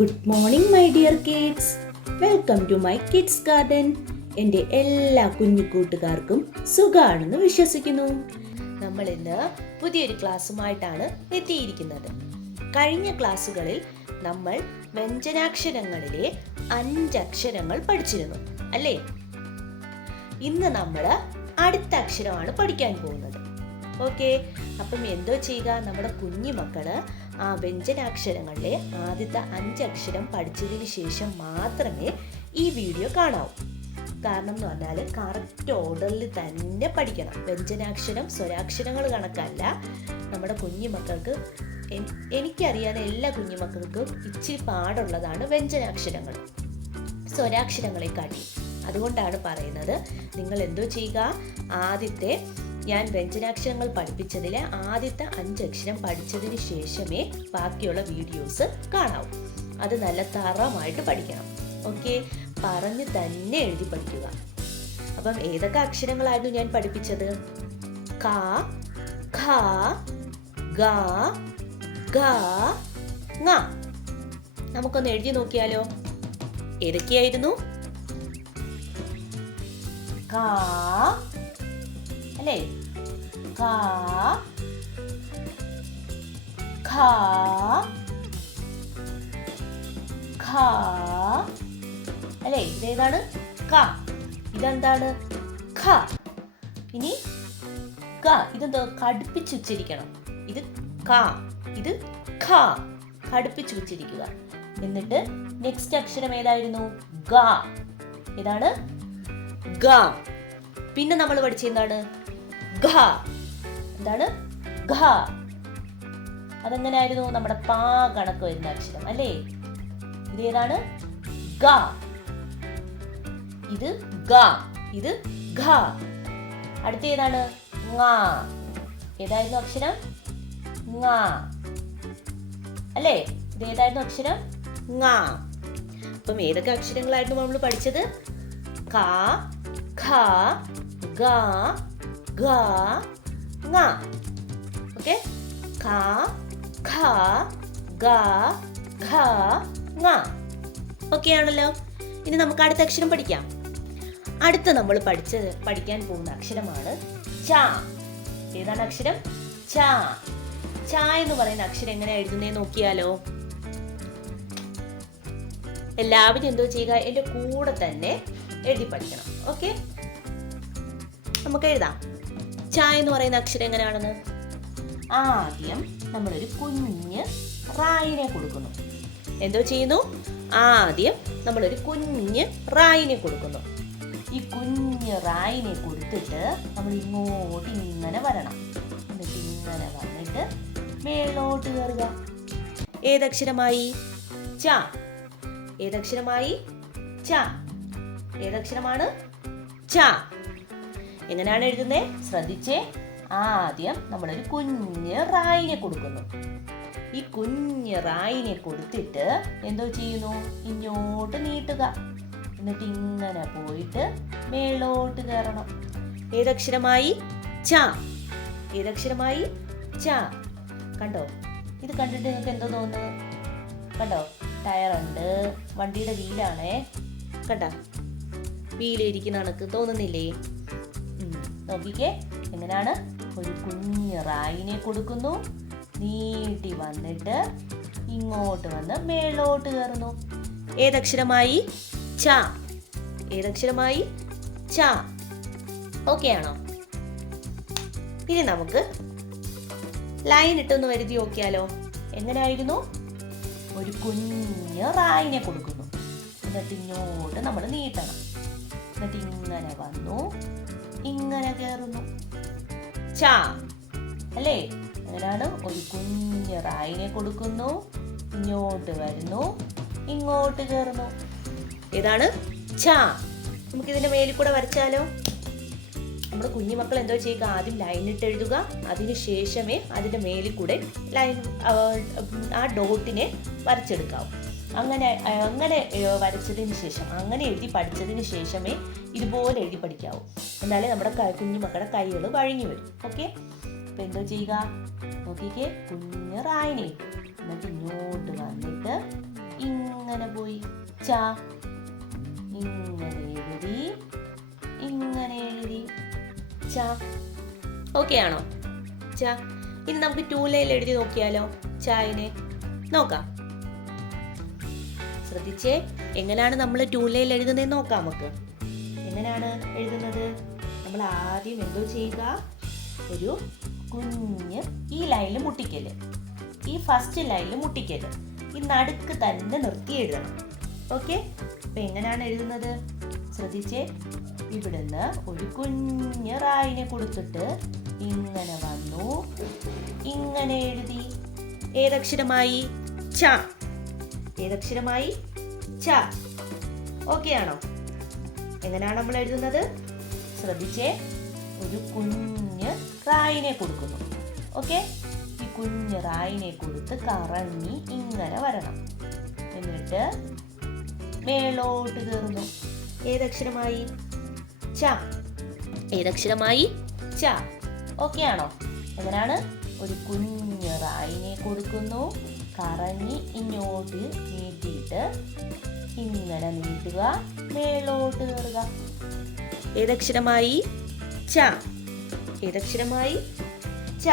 Good morning my dear kids. Welcome to my kids garden. എൻ്റെ എല്ലാ കുഞ്ഞു കൂട്ടുകാർക്കും സുഖാണെന്ന് വിശ്വസിക്കുന്നു. നമ്മൾ ഇന്ന് പുതിയൊരു ക്ലാസ്സുമായിട്ടാണ് എത്തിയിരിക്കുന്നത്. കഴിഞ്ഞ ക്ലാസ്സുകളിൽ നമ്മൾ വ്യഞ്ജനാക്ഷരങ്ങളിലെ 5 അക്ഷരങ്ങൾ പഠിച്ചിരുന്നു അല്ലേ? ഇന്ന് നമ്മൾ അടുത്ത അക്ഷരമാണ് പഠിക്കാൻ പോകുന്നത്. ഓക്കെ, അപ്പം എന്തോ ചെയ്യുക, നമ്മുടെ കുഞ്ഞു മക്കള് ആ വ്യഞ്ജനാക്ഷരങ്ങളിലെ ആദ്യത്തെ 5 അക്ഷരം പഠിച്ചതിന് ശേഷം മാത്രമേ ഈ വീഡിയോ കാണാവൂ. കാരണം എന്ന് പറഞ്ഞാൽ കറക്റ്റ് ഓർഡറിൽ തന്നെ പഠിക്കണം. വ്യഞ്ജനാക്ഷരം സ്വരാക്ഷരങ്ങൾ കണക്കല്ല. നമ്മുടെ കുഞ്ഞു മക്കൾക്ക്, എനിക്കറിയാവുന്ന എല്ലാ കുഞ്ഞുമക്കൾക്കും ഇച്ചിരി പാടുള്ളതാണ് വ്യഞ്ജനാക്ഷരങ്ങൾ സ്വരാക്ഷരങ്ങളെ കാട്ടി. അതുകൊണ്ടാണ് പറയുന്നത്, നിങ്ങൾ എന്തോ ചെയ്യുക, ആദ്യത്തെ ഞാൻ വ്യഞ്ജനാക്ഷരങ്ങൾ പഠിപ്പിച്ചതിലെ ആദ്യത്തെ 5 അക്ഷരം പഠിച്ചതിന് ശേഷമേ ബാക്കിയുള്ള വീഡിയോസ് കാണാവൂ. അത് നല്ല തറമായിട്ട് പഠിക്കണം. ഓക്കെ, പറഞ്ഞ് തന്നെ എഴുതി പഠിക്കുക. അപ്പം ഏതൊക്കെ അക്ഷരങ്ങളായിരുന്നു ഞാൻ പഠിപ്പിച്ചത്? ക, ഖ, ഗ, ഗ, ങ. നമുക്കൊന്ന് എഴുതി നോക്കിയാലോ. ഏതൊക്കെയായിരുന്നു? ക അല്ലേ, ക, ഖ, ഖ അല്ലേ. ഇതേതാണ്? ക. ഇതെന്താണ്? ഖ. ഇനി ക. ഇതെന്തോ കടുപ്പിച്ച് ഉച്ചരിക്കണം. ഇത് ക, ഇത് ഖ. കടുപ്പിച്ച് ഉച്ചരിക്കുക. എന്നിട്ട് നെക്സ്റ്റ് അക്ഷരം ഏതായിരുന്നു? ഗ. ഇതാണ് ഗ. പിന്നെ നമ്മൾ പഠിച്ച എന്താണ്? ഘ. എന്താണ്? ഘ. അതെങ്ങനെയായിരുന്നു? നമ്മുടെ പാ കണക്ക് വരുന്ന അക്ഷരം അല്ലേ? ഇത് ഏതാണ്? ഗ. ഇത് ഗ, ഇത് ഘ. അടുത്ത ഏതാണ്? ങ. ഏതായിരുന്നു അക്ഷരം? ങ അല്ലേ? ഇത് ഏതായിരുന്നു അക്ഷരം? ങ. അപ്പം ഏതൊക്കെ അക്ഷരങ്ങളായിരുന്നു നമ്മൾ പഠിച്ചത്? ക, ഖ, ഗ, ഘ, ങ. ഓക്കെ, ക, ഖ, ഗ, ഘ, ങ. ഓക്കെ ആണല്ലോ. ഇനി നമുക്ക് അടുത്ത അക്ഷരം പഠിക്കാം. അടുത്ത നമ്മൾ പഠിക്കാൻ പോകുന്ന അക്ഷരമാണ് ച. ഏതാണ് അക്ഷരം? ച. ച എന്ന് പറയുന്ന അക്ഷരം എങ്ങനെ എഴുതുന്നേ നോക്കിയാലോ. എല്ലാവരും എന്തോ ചെയ്യുക, എൻ്റെ കൂടെ തന്നെ എഴുതി പഠിക്കണം. ഓക്കെ, നമുക്ക് എഴുതാം. ച എന്ന് പറയുന്ന അക്ഷരം എങ്ങനെയാണെന്ന്. ആദ്യം നമ്മളൊരു കുഞ്ഞ് റായിനെ കൊടുക്കുന്നു. എന്തോ ചെയ്യുന്നു? ആദ്യം നമ്മളൊരു കുഞ്ഞ് റായിനെ കൊടുക്കുന്നു. ഈ കുഞ്ഞ് റായിനെ കൊടുത്തിട്ട് നമ്മൾ ഇങ്ങോട്ട് ഇങ്ങനെ വരണം. എന്നിട്ട് ഇങ്ങനെ വന്നിട്ട് മേലോട്ട് കയറുക. ഏതക്ഷരമായി? ച. ഏതക്ഷരമായി? ച. ഏതക്ഷരമാണ്? ച. എങ്ങനെയാണ് എഴുതുന്നത്? ശ്രദ്ധിച്ചേ. ആദ്യം നമ്മളൊരു കുഞ്ഞ് റായിനെ കൊടുക്കുന്നു. ഈ കുഞ്ഞ് റായിനെ കൊടുത്തിട്ട് എന്തോ ചെയ്യുന്നു? ഇങ്ങോട്ട് നീട്ടുക. എന്നിട്ട് ഇങ്ങനെ പോയിട്ട് മേലോട്ട് കയറണം. ഏതക്ഷരമായി? ച. ഏതക്ഷരമായി? ച. കണ്ടോ? ഇത് കണ്ടിട്ട് നിങ്ങൾക്ക് എന്തോ തോന്നുന്നു? കണ്ടോ? ടയറുണ്ട്, വണ്ടിയുടെ വീലാണേ. കണ്ടോ? വീലിരിക്കുന്ന കണക്ക് തോന്നുന്നില്ലേ? നോക്കിക്കേ, എങ്ങനെയാണ്? ഒരു കുഞ്ഞ് റായിനെ കൊടുക്കുന്നു, നീട്ടി വന്നിട്ട് ഇങ്ങോട്ട് വന്ന് മേലോട്ട് കയറുന്നു. ഏതക്ഷരമായി? ച. ഏതക്ഷരമായി? ച. ഓക്കെ ആണോ? ഇനി നമുക്ക് ലൈൻ ഇട്ടൊന്ന് വരുത്തി നോക്കിയാലോ. എങ്ങനെയായിരുന്നു? ഒരു കുഞ്ഞ് റായിനെ കൊടുക്കുന്നു, എന്നിട്ട് ഇങ്ങോട്ട് നമ്മൾ നീട്ടണം. എന്നിട്ട് ഇങ്ങനെ വന്നു, ഇങ്ങനെ കയറുന്നു. ച അല്ലേ? അങ്ങനെയാണ്. ഒരു കുഞ്ഞ് റായിനെ കൊടുക്കുന്നു, ഇങ്ങോട്ട് വരുന്നു, ഇങ്ങോട്ട് കയറുന്നു. ഏതാണ്? ച. നമുക്കിതിന്റെ മേലിൽ കൂടെ വരച്ചാലോ. നമ്മുടെ കുഞ്ഞുമക്കൾ എന്തോ ചെയ്യുക, ആദ്യം ലൈൻ ഇട്ട് എഴുതുക. അതിന് ശേഷമേ അതിന്റെ മേലിൽ കൂടെ ലൈൻ ആ ഡോട്ടിനെ വരച്ചെടുക്കാവൂ. അങ്ങനെ വരച്ചതിന് ശേഷം, അങ്ങനെ എഴുതി പഠിച്ചതിന് ശേഷമേ ഇതുപോലെ എഴുതി പഠിക്കാവൂ. എന്നാലേ നമ്മുടെ കുഞ്ഞുമക്കളുടെ കൈകൾ വഴങ്ങി വരും. ഓക്കെ, അപ്പൊ എന്തോ ചെയ്യുക, നോക്കിക്കേ, കുഞ്ഞ് റായിനെ എന്നിട്ട് ഇങ്ങോട്ട് വന്നിട്ട് ച. ഇങ്ങനെ എഴുതി ഇങ്ങനെ എഴുതി ച. ഓക്കെ ആണോ? ച. ഇനി നമുക്ക് 2 ലൈനിൽ എഴുതി നോക്കിയാലോ ചായനെ? നോക്കാം. ശ്രദ്ധിച്ചേ, എങ്ങനെയാണ് നമ്മൾ 2 ലൈനിൽ എഴുതുന്നതെന്ന് നോക്കാം. നമുക്ക് എങ്ങനെയാണ് എഴുതുന്നത്? നമ്മൾ ആദ്യം എന്തോ ചെയ്യുക, ഒരു കുഞ്ഞ് ഈ ലൈനിൽ മുട്ടിക്കല്, ഈ ഫസ്റ്റ് ലൈനിൽ മുട്ടിക്കല്, ഈ നടുക്ക് തന്നെ നിർത്തി എഴുതണം. ഓക്കെ? അപ്പൊ എങ്ങനെയാണ് എഴുതുന്നത്? ശ്രദ്ധിച്ചേ, ഇവിടുന്ന് ഒരു കുഞ്ഞ് റായിനെ കൊടുത്തിട്ട് ഇങ്ങനെ വന്നു, ഇങ്ങനെ എഴുതി. ഏതക്ഷരമായി? ച. ഏതക്ഷരമായി? ച. ഓക്കെ ആണോ? എങ്ങനെയാണ് നമ്മൾ എഴുതുന്നത്? ശ്രദ്ധിച്ചേ, ഒരു കുഞ്ഞ് റായിനെ കൊടുക്കുന്നു. ഓക്കെ? ഈ കുഞ്ഞ് റായിനെ കൊടുത്ത് കറങ്ങി ഇങ്ങനെ വരണം. എന്നിട്ട് മേലോട്ട് കയറുന്നു. ഏതക്ഷരമായി? ച. ഏതക്ഷരമായി? ച. ഓക്കെ ആണോ? എങ്ങനെയാണ്? ഒരു കുഞ്ഞ് റായിനെ കൊടുക്കുന്നു, കറങ്ങി ഇങ്ങോട്ട് നീട്ടിയിട്ട് ഇങ്ങനെ നീട്ടുക, മേലോട്ട് കയറുക. ഏതക്ഷരമായി? ച. ഏതക്ഷരമായി? ച.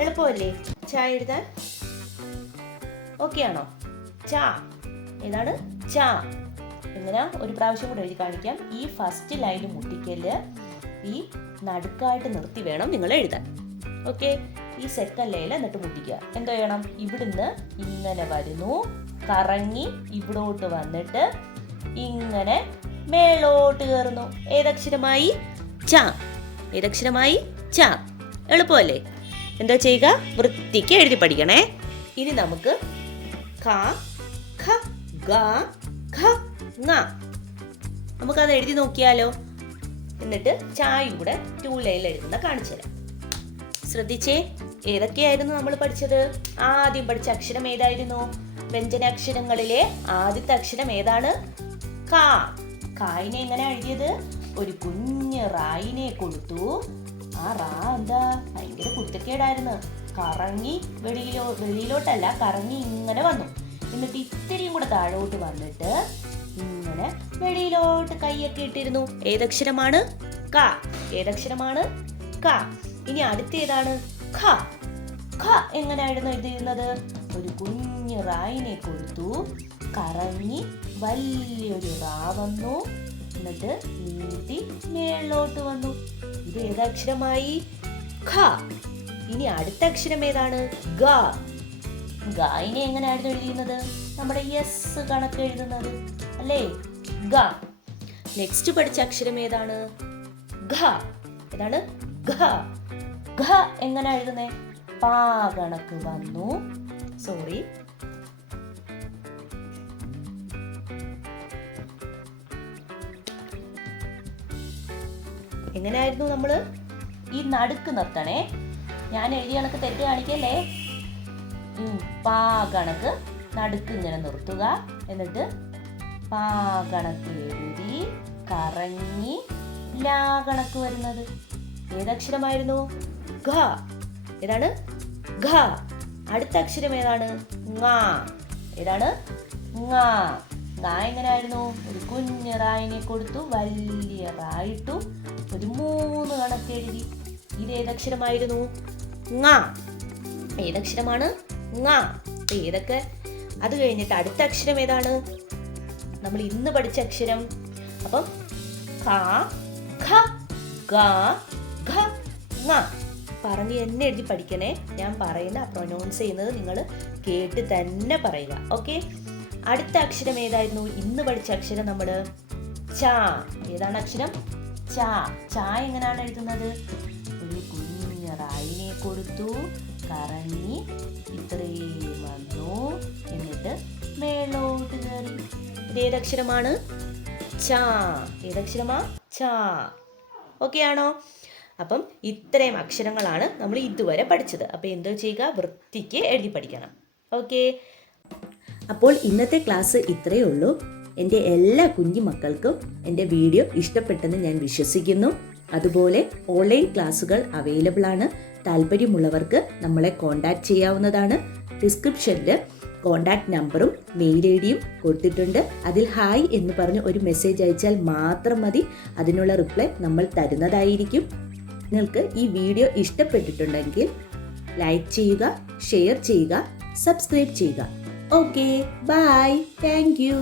എളുപ്പമല്ലേ ച എഴുതാൻ? ഓക്കെ ആണോ? ച. ഏതാണ്? ച. എങ്ങനെ? ഒരു പ്രാവശ്യം കൂടെ എഴുതി കാണിക്കാം. ഈ ഫസ്റ്റ് ലൈനിൽ മുട്ടിക്കല് ഈ നടുക്കായിട്ട് നിർത്തി വേണം നിങ്ങൾ എഴുതാൻ. ഓക്കെ? ഈ സെക്കൻഡ് ലൈനിൽ എന്നിട്ട് മുട്ടിക്കുക. എന്തോ ചെയ്യണം? ഇവിടുന്ന് ഇങ്ങനെ വരുന്നു, കറങ്ങി ഇവിടോട്ട് വന്നിട്ട് ഇങ്ങനെ മേലോട്ട് കയറുന്നു. ഏതക്ഷരമായി? ച. ഏതക്ഷരമായി? ച. എളുപ്പമല്ലേ? എന്താ ചെയ്യുക? വൃത്തിക്ക് എഴുതി പഠിക്കണേ. ഇനി നമുക്ക് ക, ഖ, ഗ, ഘ, ങ നമുക്കത് എഴുതി നോക്കിയാലോ? എന്നിട്ട് ചായയും കൂടെ 2 ലൈനിൽ എഴുതുന്ന കാണിച്ചു തരാം. ശ്രദ്ധിച്ചേ, ഏതൊക്കെയായിരുന്നു നമ്മൾ പഠിച്ചത്? ആദ്യം പഠിച്ച അക്ഷരം ഏതായിരുന്നു? വ്യഞ്ജനാക്ഷരങ്ങളിലെ ആദ്യത്തെ അക്ഷരം ഏതാണ്? ക. കായിനെ എങ്ങനെ എഴുതിയത്? ഒരു കുഞ്ഞ് റായിനെ കൊടുത്തു. ആ റാ എന്താ? ഭയങ്കര കുരുത്തക്കേടായിരുന്നു. കറങ്ങി വെളിയിലോട്ടല്ല, കറങ്ങി ഇങ്ങനെ വന്നു. എന്നിട്ട് ഇത്തിരിയും കൂടെ താഴോട്ട് വന്നിട്ട് ഇങ്ങനെ വെളിയിലോട്ട് കൈയൊക്കെ ഇട്ടിരുന്നു. ഏതക്ഷരമാണ്? ക. ഏതക്ഷരമാണ്? ക. ഇനി അടുത്ത ഏതാണ്? ഖ. ഖ എങ്ങനെയായിരുന്നു എഴുതിയിരുന്നത്? ഒരു കുഞ്ഞ് റായിനെ കൊടുത്തു, കറങ്ങി വലിയൊരു റാ വന്നു, എന്നിട്ട് നീട്ടി മേളിലോട്ട് വന്നു. ഇത് ഏതക്ഷരമായി? ഖ. ഇനി അടുത്ത അക്ഷരം ഏതാണ്? ഗ. ഗായിനെ എങ്ങനെയായിരുന്നു എഴുതിയിരുന്നത്? നമ്മുടെ യെസ് കണക്ക് എഴുതുന്നത് അല്ലേ? ഗ. നെക്സ്റ്റ് പഠിച്ച അക്ഷരം ഏതാണ്? ഘ. ഏതാണ്? ഘ. ഘ എങ്ങനെ എഴുതുന്നേ? പാ കണക്ക് വന്നു. സോറി, എങ്ങനെയായിരുന്നു നമ്മള് ഈ നടുക്ക് നിർത്തണേ? ഞാൻ എഴുതിയ കണക്ക് തെറ്റ് കാണിക്കല്ലേ? പാ കണക്ക് നടുക്ക് ഇങ്ങനെ നിർത്തുക. എന്നിട്ട് പാ കണക്ക് എഴുതി കറങ്ങി ലാ കണക്ക് വരുന്നത്. ഏതക്ഷരമായിരുന്നു? ഘ. ഏതാണ്? ഘ. അടുത്ത അക്ഷരം ഏതാണ്? ങ. ഏതാണ്? ങ. ങ എങ്ങനെയായിരുന്നു? ഒരു കുഞ്ഞ് റായിനെ കൊടുത്തു, വലിയ റായിട്ടു, ഒരു 3 കണക്ക് എഴുതി. ഇത് ഏതക്ഷരമായിരുന്നു? ങ. ഏതക്ഷരമാണ്? ങ. ഏതൊക്കെ? അത് കഴിഞ്ഞിട്ട് അടുത്ത അക്ഷരം ഏതാണ്? നമ്മൾ ഇന്ന് പഠിച്ച അക്ഷരം. അപ്പം ഖ, ഖ, ഗ, ഘ, ങ പറഞ്ഞ് എന്നെ എഴുതി പഠിക്കണേ. ഞാൻ പറയുന്ന പ്രൊനൗൺസ് ചെയ്യുന്നത് നിങ്ങൾ കേട്ട് തന്നെ പറയുക. ഓക്കെ? അടുത്ത അക്ഷരം ഏതായിരുന്നു? ഇന്ന് പഠിച്ച അക്ഷരം നമ്മൾ ച. ഏതാണ് അക്ഷരം? ച. ച എങ്ങനെയാണ് എഴുതുന്നത്? ഒരു കുഞ്ഞ് റായിനെ കൊടുത്തു, കറങ്ങി ഇത്രയും വന്നു, എന്നിട്ട് മേലോട്ട് കയറി. ഇത് ഏതക്ഷരമാണ്? ച. ഏതക്ഷരമാ? ച. ഓക്കെ ആണോ? അപ്പം ഇത്രയും അക്ഷരങ്ങളാണ് നമ്മൾ ഇതുവരെ പഠിച്ചത്. അപ്പോൾ എന്തോ ചെയ്യുക? വൃത്തിക്ക് എഴുതി പഠിക്കണം. ഓക്കെ? അപ്പോൾ ഇന്നത്തെ ക്ലാസ് ഇത്രയേ ഉള്ളൂ. എൻ്റെ എല്ലാ കുഞ്ഞു മക്കൾക്കും എൻ്റെ വീഡിയോ ഇഷ്ടപ്പെട്ടെന്ന് ഞാൻ വിശ്വസിക്കുന്നു. അതുപോലെ ഓൺലൈൻ ക്ലാസ്സുകൾ അവൈലബിൾ ആണ്. താല്പര്യമുള്ളവർക്ക് നമ്മളെ കോൺടാക്റ്റ് ചെയ്യാവുന്നതാണ്. ഡിസ്ക്രിപ്ഷനിൽ കോൺടാക്ട് നമ്പറും മെയിൽ ഐ ഡിയും കൊടുത്തിട്ടുണ്ട്. അതിൽ ഹായ് എന്ന് പറഞ്ഞ് ഒരു മെസ്സേജ് അയച്ചാൽ മാത്രം മതി. അതിനുള്ള റിപ്ലൈ നമ്മൾ തരുന്നതായിരിക്കും. നിങ്ങൾക്ക് ഈ വീഡിയോ ഇഷ്ടപ്പെട്ടിട്ടുണ്ടെങ്കിൽ ലൈക്ക് ചെയ്യുക, ഷെയർ ചെയ്യുക, സബ്സ്ക്രൈബ് ചെയ്യുക. Okay, bye, thank U.